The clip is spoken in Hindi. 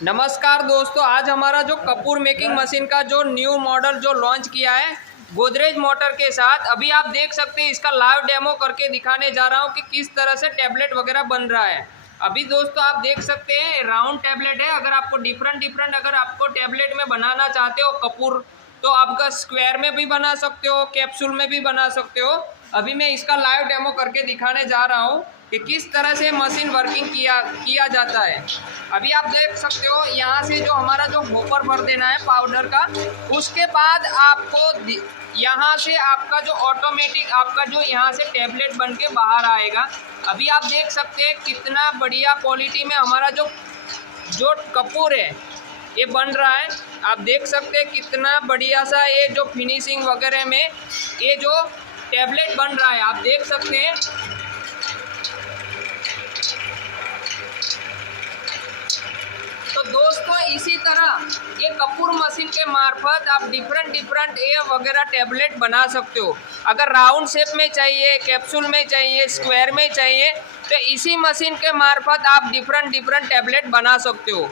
नमस्कार दोस्तों, आज हमारा जो कपूर मेकिंग मशीन का जो न्यू मॉडल जो लॉन्च किया है गोदरेज मोटर के साथ, अभी आप देख सकते हैं। इसका लाइव डेमो करके दिखाने जा रहा हूँ कि किस तरह से टैबलेट वगैरह बन रहा है। अभी दोस्तों आप देख सकते हैं राउंड टैबलेट है। अगर आपको डिफरेंट अगर आपको टैबलेट में बनाना चाहते हो कपूर, तो आपका स्क्वायर में भी बना सकते हो, कैप्सूल में भी बना सकते हो। अभी मैं इसका लाइव डेमो करके दिखाने जा रहा हूँ कि किस तरह से मशीन वर्किंग किया जाता है। अभी आप देख सकते हो यहाँ से जो हमारा जो होपर भर देना है पाउडर का, उसके बाद आपको यहाँ से आपका जो ऑटोमेटिक आपका जो यहाँ से टैबलेट बन के बाहर आएगा। अभी आप देख सकते हैं कितना बढ़िया क्वालिटी में हमारा जो जो कपूर है ये बन रहा है। आप देख सकते हैं कितना बढ़िया सा ये जो फिनिशिंग वगैरह में ये जो टैबलेट बन रहा है, आप देख सकते हैं। तो दोस्तों इसी तरह ये कपूर मशीन के मार्फत आप डिफरेंट ये वगैरह टैबलेट बना सकते हो। अगर राउंड शेप में चाहिए, कैप्सूल में चाहिए, स्क्वायर में चाहिए, तो इसी मशीन के मार्फत आप डिफरेंट टैबलेट बना सकते हो।